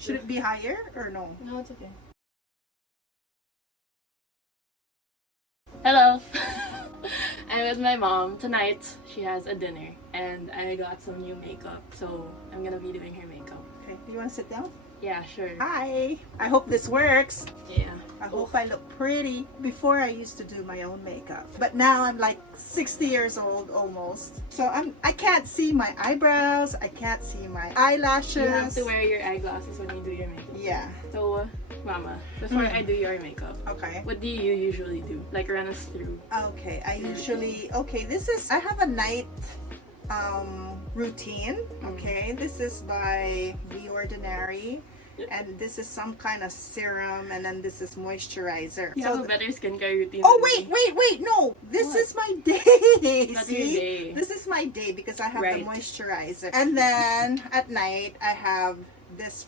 Should it be higher or no? No, it's okay. Hello. I'm with my mom. Tonight, she has a dinner. And I got some new makeup. So, I'm gonna be doing her makeup. Okay, do you want to sit down? Yeah, sure. Hi! I hope this works. Yeah. I hope I look pretty. Before I used to do my own makeup, but now I'm like 60 years old almost. So I can't see my eyebrows, I can't see my eyelashes. You have to wear your eyeglasses when you do your makeup. Yeah. So, Mama, before I do your makeup, Okay. what do you usually do? Like run us through. Okay, I have a night routine. Okay, this is by The Ordinary. And this is some kind of serum, and then this is moisturizer. You have a better skincare routine. Oh than me. wait! No, this What? is my day. That's See, your day. this is my day because I have Right. the moisturizer, and then at night I have this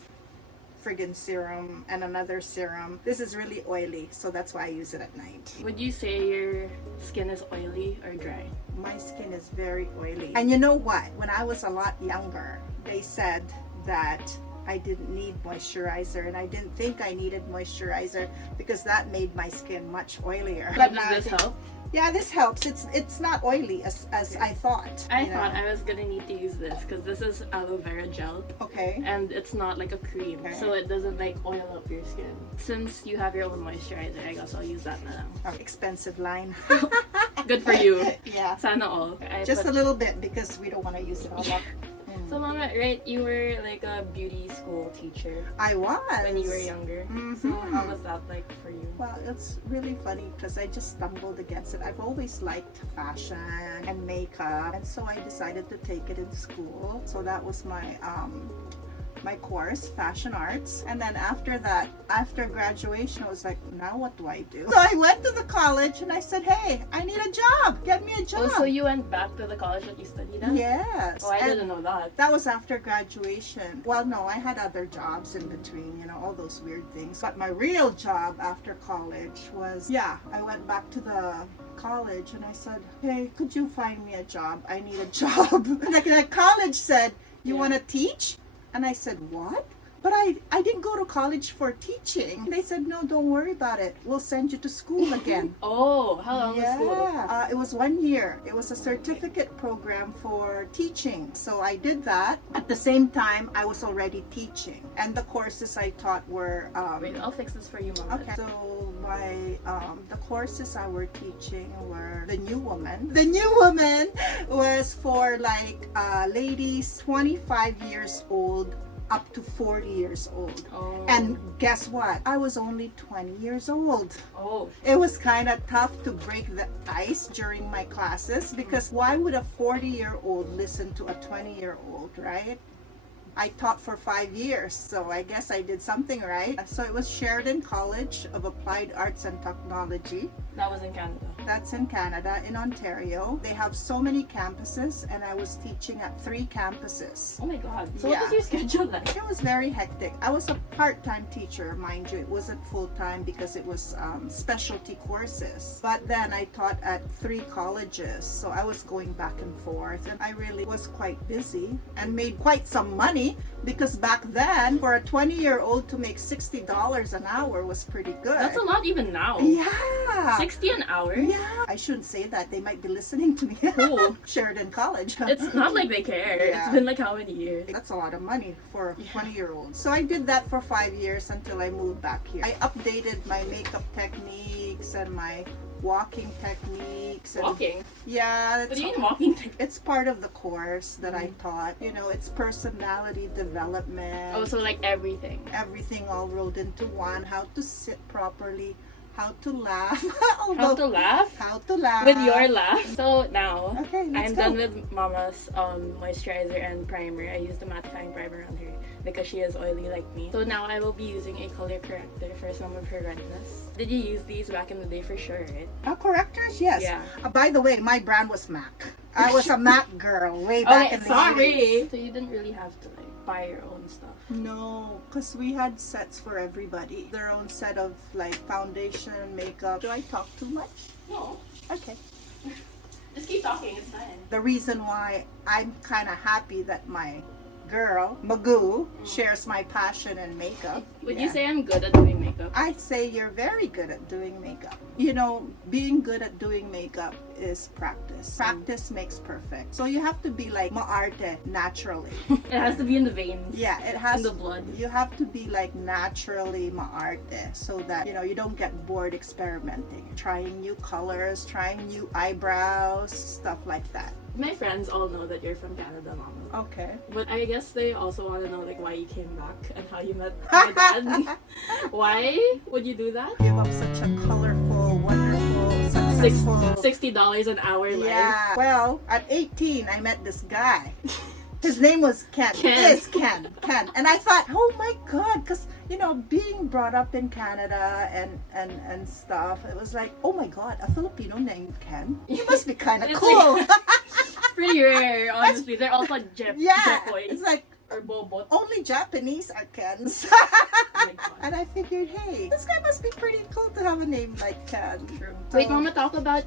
friggin' serum and another serum. This is really oily, so that's why I use it at night. Would you say your skin is oily or dry? My skin is very oily, and you know what? When I was a lot younger, they said that I didn't need moisturizer, and I didn't think I needed moisturizer because that made my skin much oilier. But now does this help? Yeah, this helps. It's not oily as I thought. I you know. thought I was gonna need to use this because this is aloe vera gel. Okay. And it's not like a cream, Okay. so it doesn't like oil up your skin. Since you have your own moisturizer, I guess I'll use that now. Expensive line. Good for you. Yeah. Sana all. Just a little bit because we don't want to use it all up. So Mama, right, you were like a beauty school teacher I was. when you were younger. So how was that like for you? Well, it's really funny because I just stumbled against it. I've always liked fashion and makeup, and so I decided to take it in school. So that was my course, fashion arts. And then after that, after graduation, I was like, now what do I do? So I went to the college and I said, hey, I need a job. Get me a job. Oh, so you went back to the college that you studied at? Yes. Oh, I And didn't know that. that was after graduation. Well, no, I had other jobs in between, you know, all those weird things. But my real job after college was, I went back to the college and I said, hey, could you find me a job? I need a job. Like the college said, you want to teach? And I said, what? But I didn't go to college for teaching. They said, no, don't worry about it. We'll send you to school again. Oh, how long was school? It was 1 year. It was a certificate program for teaching. So I did that. At the same time, I was already teaching. And the courses I taught were... Wait, I'll fix this for you, Mama. Okay. So the courses I were teaching were the New Woman. The New Woman was for like ladies 25 years old up to 40 years old. Oh. And guess what? I was only 20 years old. Oh. It was kind of tough to break the ice during my classes because why would a 40-year-old listen to a 20-year-old, right? I taught for 5 years, so I guess I did something right. So it was Sheridan College of Applied Arts and Technology. That was in Canada. That's in Canada, in Ontario. They have so many campuses, and I was teaching at 3 campuses. Oh my god. So what was your schedule like? It was very hectic. I was a part-time teacher, mind you. It wasn't full-time because it was specialty courses. But then I taught at 3 colleges, so I was going back and forth. And I really was quite busy and made quite some money because back then, for a 20-year-old to make $60 an hour was pretty good. That's a lot even now. Yeah. 60 an hour? Yeah. I shouldn't say that. They might be listening to me. Who? Sheridan College. It's not like they care. Yeah. It's been like how many years? That's a lot of money for a 20-year-old. So I did that for 5 years until I moved back here. I updated my makeup techniques and my walking techniques. And Walking? Yeah. What do you mean walking? It's part of the course that I taught. You know, it's personality development. Oh, so like everything. Everything all rolled into one. How to sit properly. How to laugh. How to laugh? How to laugh. With your laugh. So now, Okay, let's I'm go. done with Mama's moisturizer and primer. I used the mattifying primer on her because she is oily like me. So now I will be using a color corrector for some of her redness. Did you use these back in the day for sure, right? Correctors? Yes. Yeah. By the way, my brand was MAC. I was a MAC girl way back in the 80s. So you didn't really have to like buy your own stuff. No, because we had sets for everybody. Their own set of like foundation, makeup. Do I talk too much? No. Okay. Just keep talking, it's fine. The reason why I'm kind of happy that my girl, Magoo, shares my passion in makeup. Would Yeah. you say I'm good at doing makeup? I'd say you're very good at doing makeup. You know, being good at doing makeup is practice. Practice makes perfect. So you have to be like maarte naturally. It has to be in the veins. Yeah, it has in the blood. You have to be like naturally maarte so that you know you don't get bored experimenting, trying new colors, trying new eyebrows, stuff like that. My friends all know that you're from Canada, Mama. Okay. But I guess they also want to know like why you came back and how you met my dad. Why would you do that? Give up such a colorful, wonderful, successful. $60 an hour life. Yeah. Well, at 18, I met this guy. His name was Ken. Ken. Is Ken. Ken. And I thought, oh my God, because you know, being brought up in Canada and stuff, it was like, oh my God, a Filipino named Ken. He must be kind of It's cool. like- Pretty rare, honestly. They're all called Yeah. Jepoy It's like or Bobot. only Japanese are Kens. Oh my God. And I figured, hey, this guy must be pretty cool to have a name like Ken. True. So- Wait, Mama, talk about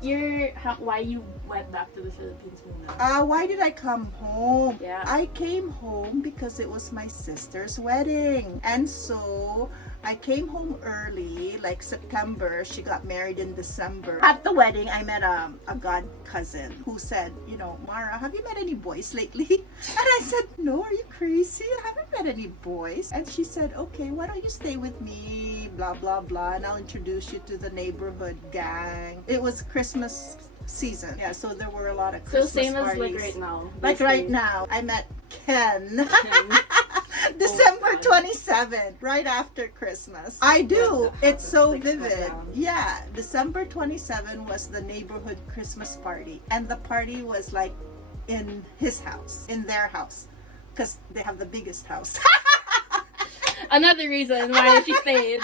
why you went back to the Philippines muna. Why did I come home? Yeah. I came home because it was my sister's wedding. And so I came home early, like September. She got married in December. At the wedding, I met a god cousin who said, you know, Mara, have you met any boys lately? And I said, no, are you crazy? I haven't met any boys. And she said, okay, why don't you stay with me? Blah, blah, blah. And I'll introduce you to the neighborhood gang. It was Christmas season. Yeah, so there were a lot of So Christmas same as parties. like right now. Like right basically. now, I met Ken. Ken. December Oh my God. 27th, right after Christmas. I do. that It's so happened? Like, vivid. slow down. Yeah, December 27 was the neighborhood Christmas party. And the party was like in his house, in their house. Because they have the biggest house. Another reason why she stayed,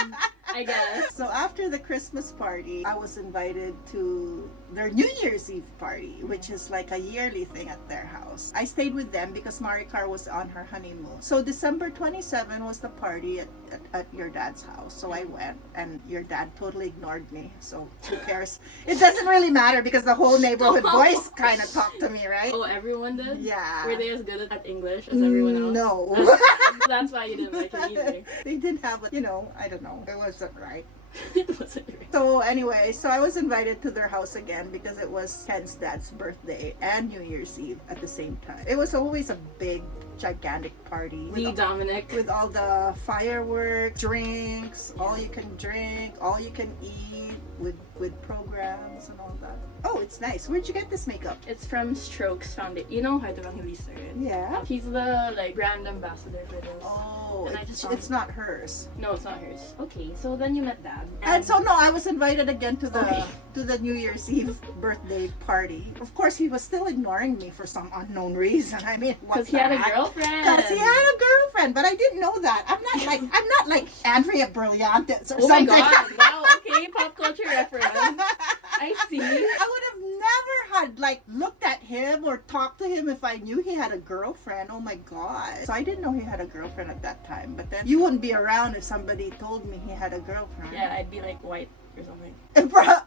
I guess. So after the Christmas party, I was invited to their New Year's Eve party, which is like a yearly thing at their house. I stayed with them because Maricar was on her honeymoon. So December 27 was the party at your dad's house. So I went and your dad totally ignored me. So who cares? It doesn't really matter because the whole neighborhood boys kind of talked to me, right? Oh, everyone did? Yeah. Were they as good at English as everyone else? No. That's why you didn't like it either. They didn't have, you know, I don't know. It wasn't right. It wasn't right. So anyway, so I was invited to their house again because it was Ken's dad's birthday and New Year's Eve at the same time. It was always a big, gigantic party The Dominic. with all the fireworks, drinks, all you can drink, all you can eat, with programs and all that. Oh, it's nice. Where'd you get this makeup? It's from Strokes Foundation. You know Heart Evangelista, right? Yeah. He's the like brand ambassador for this. Oh, And I just it's not hers. No, it's not hers. Okay, so then you met Dad. And so no, I was invited again to the Okay. to the New Year's Eve birthday party. Of course, he was still ignoring me for some unknown reason. I mean, Because he had a girlfriend. Because he had a girlfriend, but I didn't know that. I'm not like Andrea Brillantes or Oh my something. god! Wow. Okay, pop culture reference. I see. I would have never had like looked at him or talked to him if I knew he had a girlfriend. Oh my god. So I didn't know he had a girlfriend at that time. But then you wouldn't be around if somebody told me he had a girlfriend. Yeah, I'd be like white or something.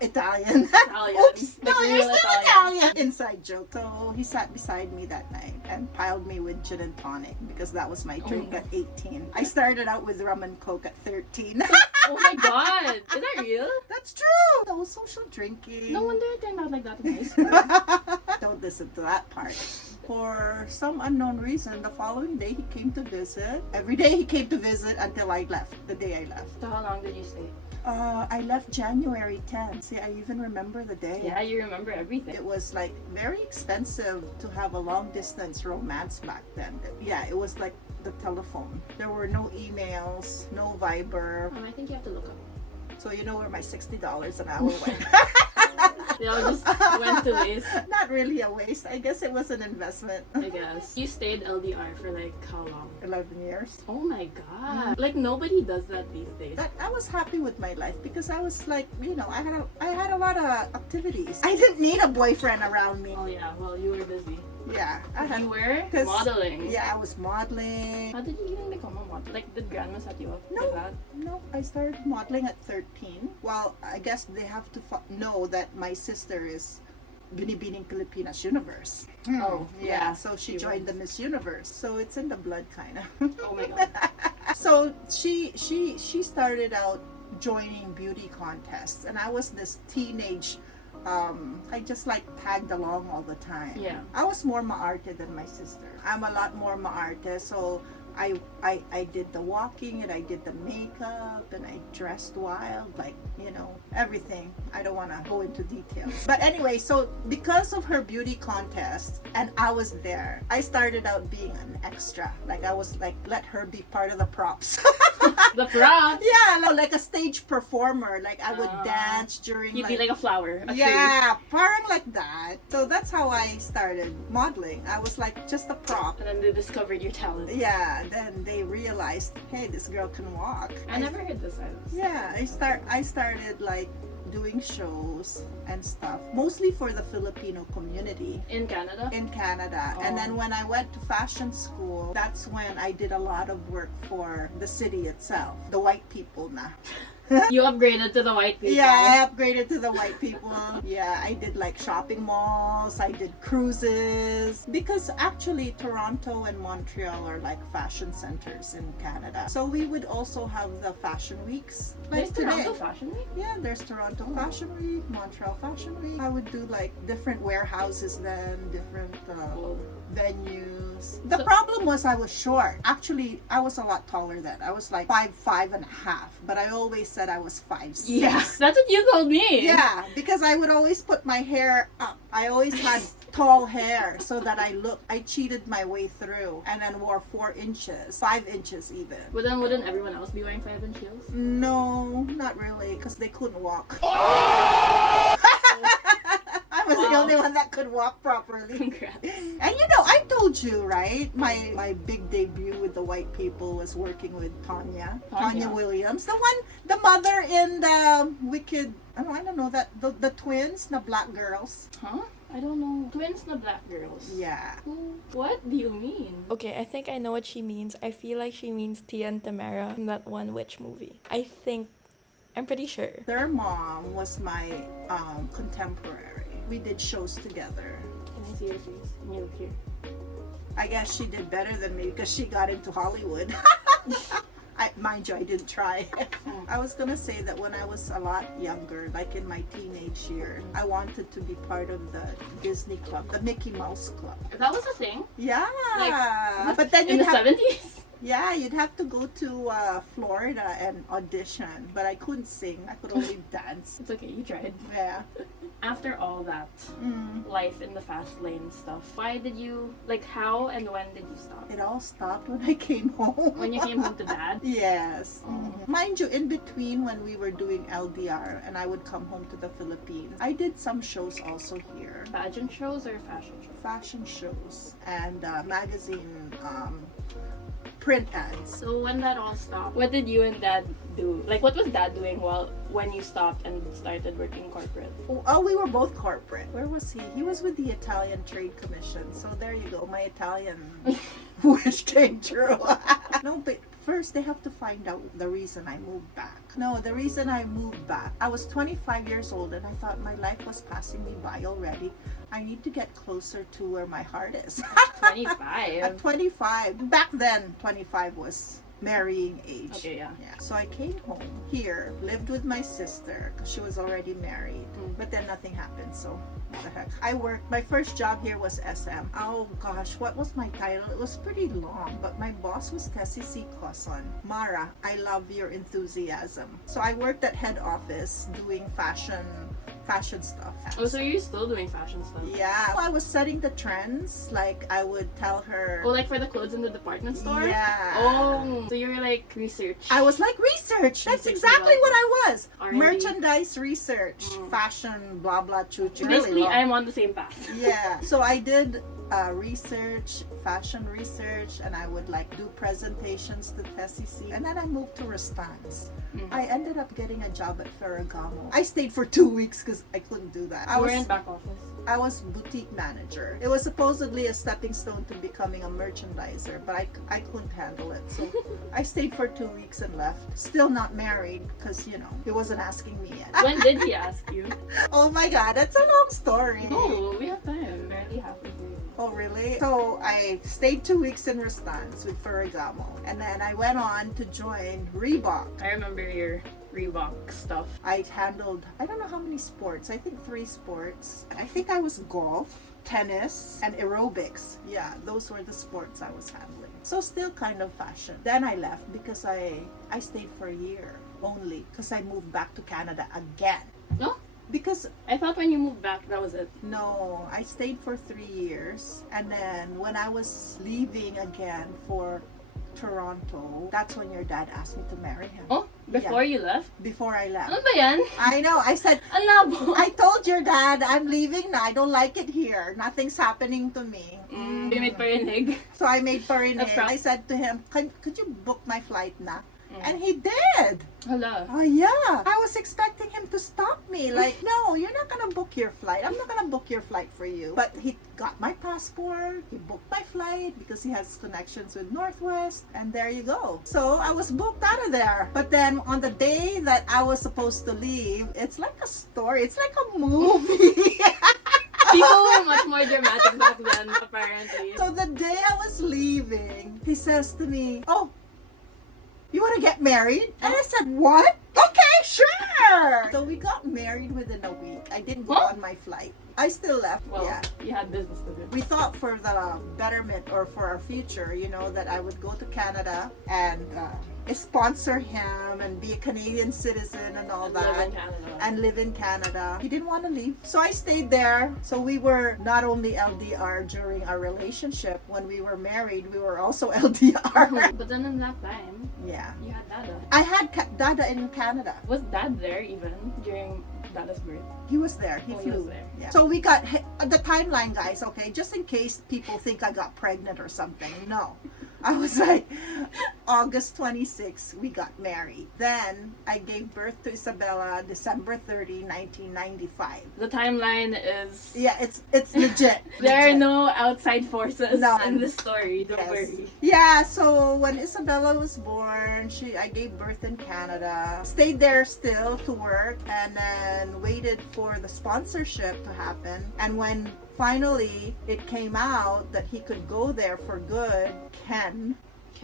Italian. Italian. Oops, Like no, real you're still Italian. Italian. Inside joke. So he sat beside me that night and piled me with gin and tonic because that was my drink Oh. at 18. I started out with rum and coke at 13. Oh my god! Is that real? That's true. That was social drinking. No wonder it turned out like that in high school. Don't listen to that part. For some unknown reason, the following day he came to visit. Every day he came to visit until I left, the day I left. So how long did you stay? I left January 10th. See, I even remember the day. Yeah, you remember everything. It was like very expensive to have a long distance romance back then. Yeah, it was like the telephone. There were no emails, no Viber. I think you have to look up. So you know where my $60 an hour went. They all just went to waste, Not really a waste. I guess it was an investment. I guess. You stayed LDR for like how long? 11 years. Oh my god. Like nobody does that these days. That I was happy with my life because I was like, you know, I had a lot of activities. I didn't need a boyfriend around me. Oh yeah, well you were busy. Yeah, I had. You were 'cause- modeling. Yeah, I was modeling. How did you even become a model? Like did grandma set you up No. for that? No, I started modeling at 13. Well, I guess they have to know that my sister is Binibining Pilipinas Universe. Oh, yeah. So she She joined was. the Miss Universe. So it's in the blood, kind of. Oh my god. So she started out joining beauty contests, and I was this teenage. I just like tagged along all the time. Yeah. I was more maarte than my sister. I'm a lot more maarte, so I did the walking and I did the makeup and I dressed wild, like, you know, everything. I don't want to go into details. But anyway, so because of her beauty contest and I was there, I started out being an extra. Like I was like, let her be part of the props. The prop. Yeah, like a stage performer. Like I would Ah. dance during You'd be like a flower. A tree. yeah, parang like that. So that's how I started modeling. I was like just a prop. And then they discovered your talent. Yeah, then they realized, hey, this girl can walk. I never heard this side. Yeah, I started like doing shows and stuff, mostly for the Filipino community In Canada? in Canada. And then when I went to fashion school, that's when I did a lot of work for the city itself, the white people na. You upgraded to the white people. Yeah, I upgraded to the white people. Yeah, I did like shopping malls, I did cruises. Because actually Toronto and Montreal are like fashion centers in Canada. So we would also have the fashion weeks. Like There's today. Toronto Fashion Week? Yeah, there's Toronto Fashion Week, Montreal Fashion Week. I would do like different warehouses then, different Oh. venues. The problem was I was short. Actually, I was a lot taller then. I was like 5'5.5", but I always said I was 5'6". Yeah, that's what you told me. Yeah, because I would always put my hair up. I always had tall hair so that I cheated my way through and then wore 4 inches, 5 inches even. But then wouldn't everyone else be wearing 5-inch heels? No, not really, because they couldn't walk. I was the Wow. only one that could walk properly. Congrats. And you know, I told you, right? My big debut with the white people was working with Tanya Tanya. Williams, the mother in the Wicked. I don't know that the twins, the black girls. Huh? I don't know. Twins na black girls. Yeah. Who? What do you mean? Okay, I think I know what she means. I feel like she means Tia and Tamara from that one witch movie. I'm pretty sure. Their mom was my contemporary. We did shows together. Can I see your face? And you look here. I guess she did better than me because she got into Hollywood. Mind you, I didn't try. I was gonna say that when I was a lot younger, like in my teenage years, I wanted to be part of the Disney Club, the Mickey Mouse Club. That was a thing? Yeah, Like, but then In the you'd have, 70s? yeah, you'd have to go to Florida and audition. But I couldn't sing. I could only dance. It's okay, you tried. Yeah. After all that life in the fast lane stuff, why did you, like, how and when did you stop? It all stopped when I came home. When you came home to dad? Yes. Mind you, in between when we were doing LDR and I would come home to the Philippines, I did some shows also here. Pageant shows or fashion shows? Fashion shows and magazine print ads. So when that all stopped, what did you and dad do? Like, what was dad doing when you stopped and started working corporate? Oh, we were both corporate. Where was he? He was with the Italian Trade Commission. So there you go. My Italian wish came true. No, but first they have to find out the reason I moved back. No, the reason I moved back, I was 25 years old and I thought my life was passing me by already. I need to get closer to where my heart is. 25? At 25. Back then, 25 was marrying age. Okay, yeah. So I came home here, lived with my sister because she was already married. But then nothing happened, so what the heck. I worked, my first job here was SM. Oh gosh, what was my title? It was pretty long, but my boss was Tessie C. Coson. Mara, I love your enthusiasm. So I worked at head office doing fashion stuff. Oh, so you're still doing fashion stuff? Yeah. I was setting the trends. Like I would tell her. Oh, like for the clothes in the department store? Yeah. Oh, so you were like research. I was like research. That's Research exactly what I was. R&D. Merchandise research, fashion, blah blah choo choo. Basically, I'm on the same path. Yeah. So I did research, fashion research, and I would like do presentations to SEC. And then I moved to Restance. I ended up getting a job at Ferragamo. I stayed for 2 weeks because I couldn't do that. I You were was in back office. I was boutique manager. It was supposedly a stepping stone to becoming a merchandiser, but I couldn't handle it. So I stayed for 2 weeks and left. Still not married because, you know, he wasn't asking me yet. When did he ask you? Oh my God, that's a long story. Oh, we have time. Barely halfway through. Oh, really? So I stayed 2 weeks in Rustans with Ferragamo. And then I went on to join Reebok. I remember your Reebok stuff. I handled, I don't know how many sports. I think 3 sports. I think I was golf, tennis, and aerobics. Yeah, those were the sports I was handling. So still kind of fashion. Then I left because I stayed for a year only because I moved back to Canada again. No? Because I thought when you moved back, that was it. no, I stayed for 3 years. And then when I was leaving again for Toronto, that's when your dad asked me to marry him. Oh, before you left? Before I left. Ano ba yan? I know. I said, Ano? I told your dad, I'm leaving na. I don't like it here. Nothing's happening to me. You made parinig. So I made parinig. That's right. I said to him, could you book my flight na? And he did. Hala. Oh yeah. I was expecting him to stop me. Like, no, you're not gonna book your flight. I'm not gonna book your flight for you. But he got my passport. He booked my flight because he has connections with Northwest. And there you go. So I was booked out of there. But then on the day that I was supposed to leave, it's like a story. It's like a movie. People were much more dramatic back then, apparently. So the day I was leaving, he says to me, oh, you want to get married? And I said, what? Okay, sure. So we got married within a week. I didn't go on my flight. I still left. Well, yeah. you had business to do. We thought for the betterment or for our future, you know, that I would go to Canada and sponsor him and be a Canadian citizen and all that. Live in Canada. And live in Canada. He didn't want to leave. So I stayed there. So we were not only LDR during our relationship. When we were married, we were also LDR. But then in that time, Yeah. you had Dada. I had Dada in Canada. Was Dad there even during Dada's birth? He was there. He Oh, he flew. was there. Yeah. So we got the timeline, guys. Okay, just in case people think I got pregnant or something. No, I was like August 26, we got married. Then I gave birth to Isabella December 30, 1995. The timeline is... Yeah, it's legit. There are Legit. no outside forces None. in this story. Don't Yes. worry. Yeah, so when Isabella was born, I gave birth in Canada. Stayed there still to work and then waited for the sponsorship to happen. And when finally it came out that he could go there for good, Ken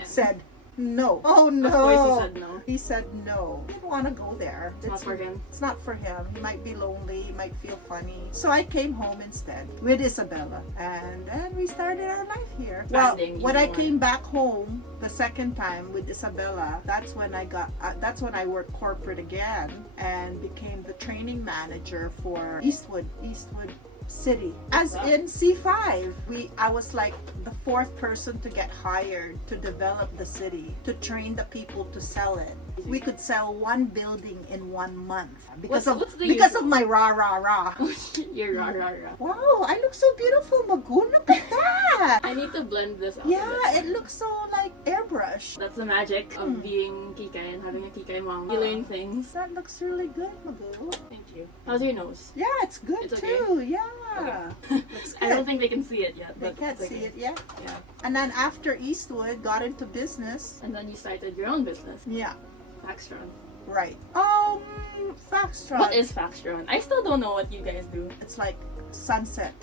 said no. Oh no. Of course he said no. He said no. He didn't want to go there. It's not for him. It's not for him. He might be lonely, he might feel funny. So I came home instead with Isabella and we started our life here. Banding, Well, when I even came back home the second time with Isabella, that's when I worked corporate again and became the training manager for Eastwood City. As in C5, I was like the 4th person to get hired to develop the city, to train the people to sell it. We could sell 1 building in 1 month because What's the of my rah. You're rah. Wow, I look so beautiful, Magoon. Look at that. I need to blend this out. Yeah, a bit. it looks so like airbrush. That's the magic of being kikay and having a kikay mom. You learn things. That looks really good, Magoo. Thank you. How's your nose? Yeah, it's good It's okay. too. Yeah. Okay. Looks I don't good. think they can see it yet. They But can't it's see okay. it yet. Yeah. And then after Eastwood, got into business. And then you started your own business, Yeah, Faxtron. right. Foxtrot. What is Faxtron? I still don't know what you guys do. It's like sunset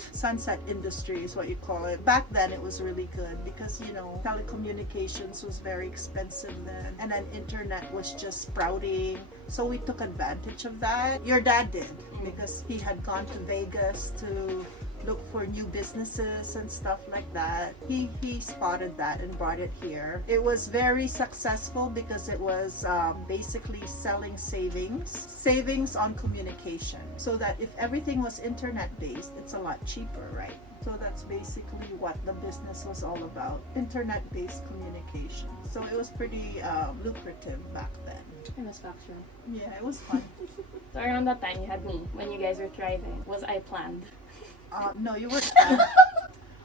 industry is what you call it. Back then it was really good because, you know, telecommunications was very expensive then, and then internet was just sprouting, so we took advantage of that. Your dad did because he had gone to Vegas to look for new businesses and stuff like that. He spotted that and brought it here. It was very successful because it was basically selling savings on communication, so that if everything was internet based, it's a lot cheaper, right? So that's basically what the business was all about, internet based communication. So it was pretty lucrative back then. I miss Faxtron. Yeah, it was fun. So around that time you had me when you guys were thriving. Was I planned? No, you weren't.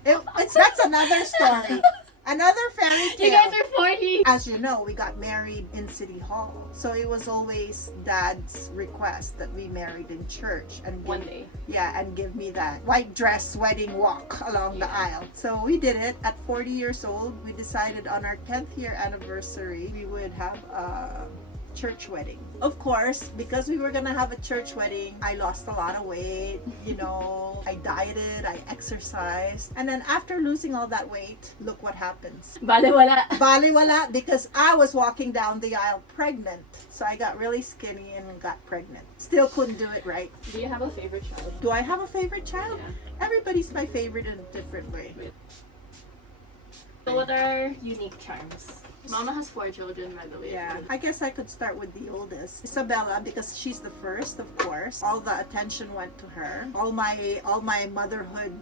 That's another story. Another fairy tale. You guys are 40! As you know, we got married in City Hall. So it was always Dad's request that we married in church. And One day. Yeah, and give me that white dress wedding walk along the aisle. So we did it at 40 years old. We decided on our 10th year anniversary, we would have a church wedding. Of course, because we were gonna have a church wedding, I lost a lot of weight, you know, I dieted, I exercised. And then after losing all that weight, look what happens. Baliwala. Baliwala, because I was walking down the aisle pregnant. So I got really skinny and got pregnant. Still couldn't do it right. Do you have a favorite child? Do I have a favorite child? Yeah. Everybody's my favorite in a different way. So what are unique charms? Mama has 4 children, by the way. Yeah, I guess I could start with the oldest, Isabella, because she's the first, of course. All the attention went to her. All my motherhood,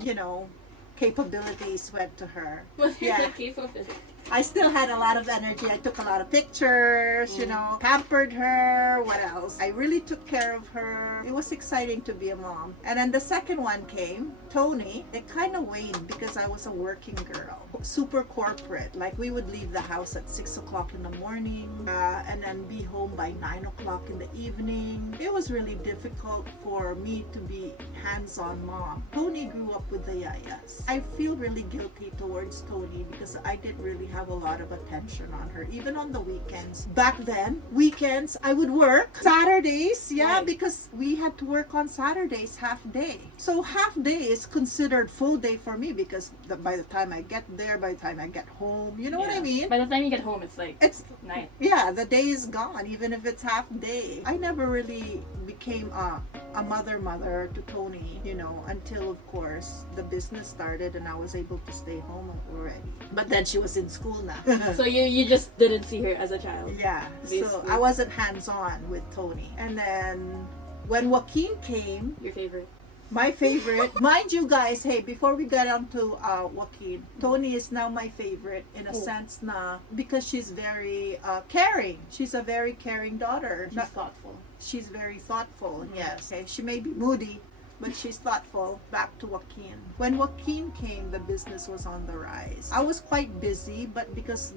you know, capabilities went to her. What's Yeah. your capability? I still had a lot of energy. I took a lot of pictures, you know, pampered her. What else? I really took care of her. It was exciting to be a mom. And then the second one came, Tony. It kind of waned because I was a working girl. Super corporate. Like we would leave the house at 6 o'clock in the morning and then be home by 9 o'clock in the evening. It was really difficult for me to be hands-on mom. Tony grew up with the yayas. I feel really guilty towards Tony because I didn't really have a lot of attention on her, even on the weekends. Back then, weekends, I would work. Saturdays, yeah, Right. because we had to work on Saturdays half day. So half day is considered full day for me because by the time I get there, by the time I get home, you know what I mean? By the time you get home, it's like It's night. yeah, the day is gone, even if it's half day. I never really became a mother to Tony, you know, until of course the business started and I was able to stay home already. But then she was in school now. So you just didn't see her as a child. Yeah, so Basically. I wasn't hands-on with Tony. And then when Joaquin came, Your favorite. my favorite, mind you guys, hey, before we get on to Joaquin, Tony is now my favorite in a sense na because she's very caring. She's a very caring daughter. She's thoughtful. She's very thoughtful, yes. Okay, she may be moody, but she's thoughtful. Back to Joaquin. When Joaquin came, the business was on the rise. I was quite busy, but because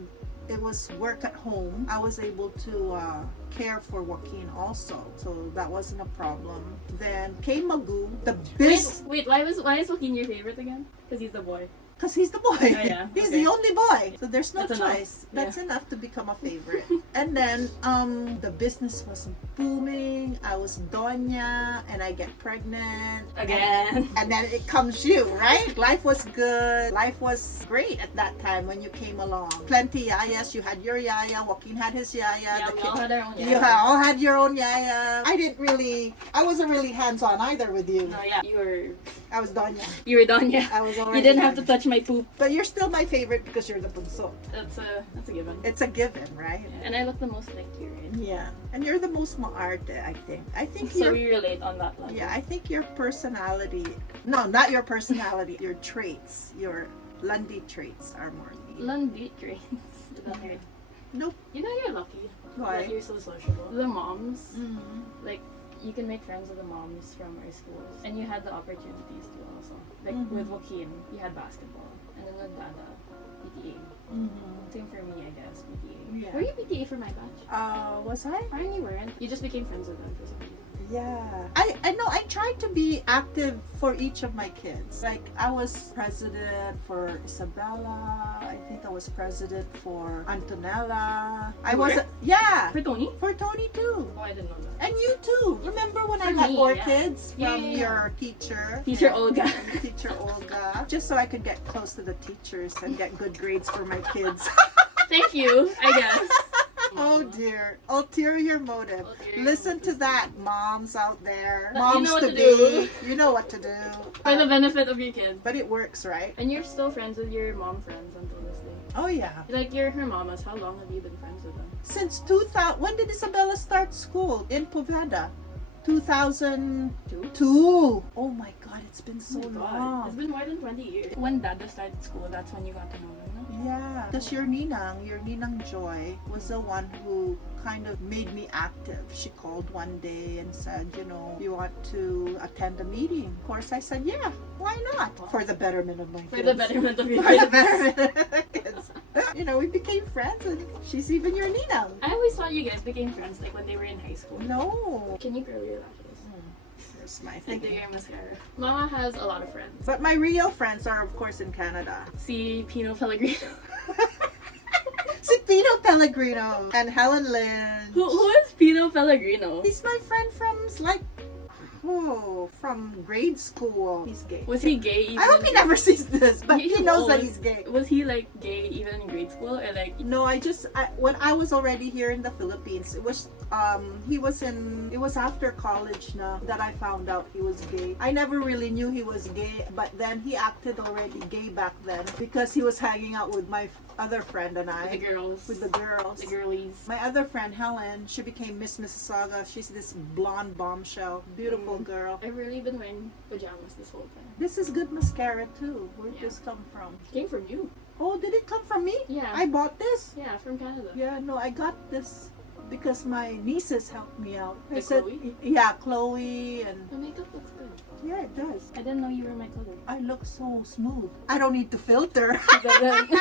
it was work at home, I was able to care for Joaquin also. So that wasn't a problem. Then came Magoo, the Wait, why is Joaquin your favorite again? Because he's the boy. because he's the boy. yeah. He's Okay. the only boy. So there's no That's enough. choice. That's enough to become a favorite. And then the business was booming. I was doña and I get pregnant. Again. And then it comes you, right? Life was good. Life was great at that time when you came along. Plenty yayas. You had your yaya. Joaquin had his yaya. Yeah, we all had our own You all had your own yaya. I wasn't really hands-on either with you. No, yeah. I was doña. You were done, yeah. I was You already didn't have to doña. touch my poop. But you're still my favorite because you're the bunso. That's a given. It's a given, right? Yeah. And I look the most like you, right? Yeah. And you're the most maarte, I think. I think So you're... we relate on that level. Yeah, I think your personality... No, not your personality. Your traits. Your Lundy traits are more me. Lundi trains. That's right. Nope. You know you're lucky Why? that you're so sociable. The moms, Mm-hmm. like, you can make friends with the moms from our schools. And you had the opportunities to also. Like, Mhm. with Joaquin, you had basketball. And then with Dada, PTA. Mm-hmm. Same for me, I guess, PTA. Yeah. Were you PTA for my batch? Was I? Parang you weren't. You just became friends with them for some reason. Yeah. I know. I tried to be active for each of my kids. Like, I was president for Isabella. I think I was president for Antonella. I You was... were? Yeah. For Tony? For Tony, too. Oh, I didn't know that. And you too. Remember when I For got me, orchids yeah. from Yeah, yeah, your teacher? Teacher Yeah. Olga. Teacher Olga. Just so I could get close to the teachers and get good grades for my kids. Thank you, I guess. Oh dear. Ulterior motive. Ulterior Listen to motive. that, moms out there. You Moms know what to to be. do. You know what to do. For the benefit of your kids. But it works, right? And you're still friends with your mom friends until this day. Oh yeah. Like, you're her mamas. How long have you been friends with them? Since 2000, when did Isabella start school? In Poveda? 2002. Oh my god, it's been so Oh my God. long. It's been more than 20 years. When Dada started school, that's when you got to know them, no? Yeah, because your Ninang Joy, was the one who kind of made me active. She called one day and said, you know, you want to attend a meeting? Of course, I said, yeah, why not? For the betterment of my kids. For the betterment of your For the kids. betterment. You know, we became friends and she's even your ninang. I always thought you guys became friends like when they were in high school. No. Can you grow your lashes? Here's my Like thing. do your mascara. Mama has a lot of friends. But my real friends are, of course, in Canada. See Pino Pellegrino. Si Pino Pellegrino and Helen Lynn. Who is Pino Pellegrino? He's my friend from like, from grade school. He's gay. Was he gay even I hope he never sees this, but he knows that was- he's gay. Was he like gay even in grade school or like No, when I was already here in the Philippines, it was after college now that I found out he was gay. I never really knew he was gay, but then he acted already gay back then because he was hanging out with my other friend and I. the girls? With the girls. The girlies. My other friend Helen, she became Miss Mississauga. She's this blonde bombshell, beautiful girl. I've really been wearing pajamas this whole time. This is good mascara too. Where'd Yeah. this come from? Came from you. Oh, did it come from me? Yeah. I bought this. Yeah, from Canada. Yeah, no, I got this because my nieces helped me out. I Like said, Chloe? yeah, Chloe, and The makeup looks good. yeah, it does. I didn't know you were my color. I look so smooth. I don't need to filter. But then,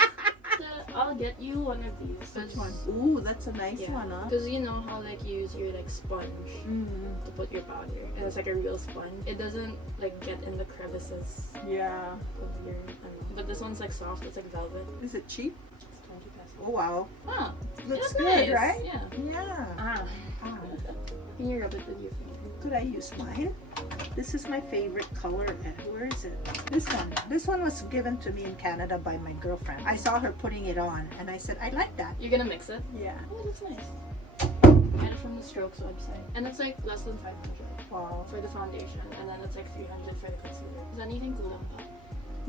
I'll get you one of these. Which one? Ooh, that's a nice Yeah. one, huh? Because you know how like you use your like sponge Mm, to put your powder, and it's like a real sponge. It doesn't like get in the crevices yeah. of your. But this one's like soft. It's like velvet. Is it cheap? It's 20 pesos. Oh wow. Wow, Looks it's good, nice. right? Yeah. Yeah. Ah. Ah. Can you rub it with your finger? Could I use mine? This is my favorite color. Where is it? This one. This one was given to me in Canada by my girlfriend. I saw her putting it on and I said, I like that. You're gonna mix it. Yeah. Oh, that's nice. Get it from the Strokes website, and it's like less than 500 Wow. for the foundation, and then it's like 300 for the concealer. Is anything cool about that?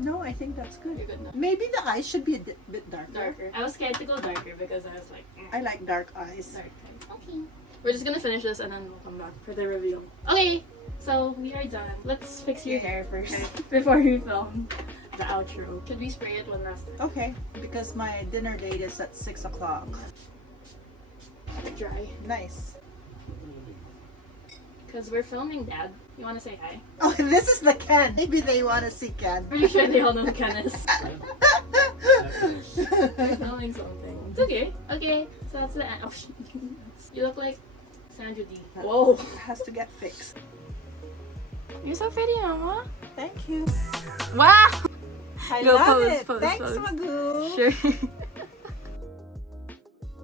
No, I think that's good. You're good now. Maybe the eyes should be a bit darker. Darker. I was scared to go darker because I was like, I like dark eyes. dark. Okay. We're just gonna finish this and then we'll come back for the reveal. Okay, so we are done. Let's fix your hair first before we film the outro. Should we spray it one last time? Okay, because my dinner date is at 6 o'clock. Dry. Nice. Because we're filming Dad. You wanna say hi? Oh, this is the Ken. Maybe they want to see Ken. Pretty sure they all know who Ken is. We're filming something. It's okay. Okay, so that's the end. Oh, you look like Sandra D. Whoa. It has to get fixed. You're so pretty, Mama. Thank you. Wow! I Go love pose, it. pose, Thanks, pose. Magoo. Sure.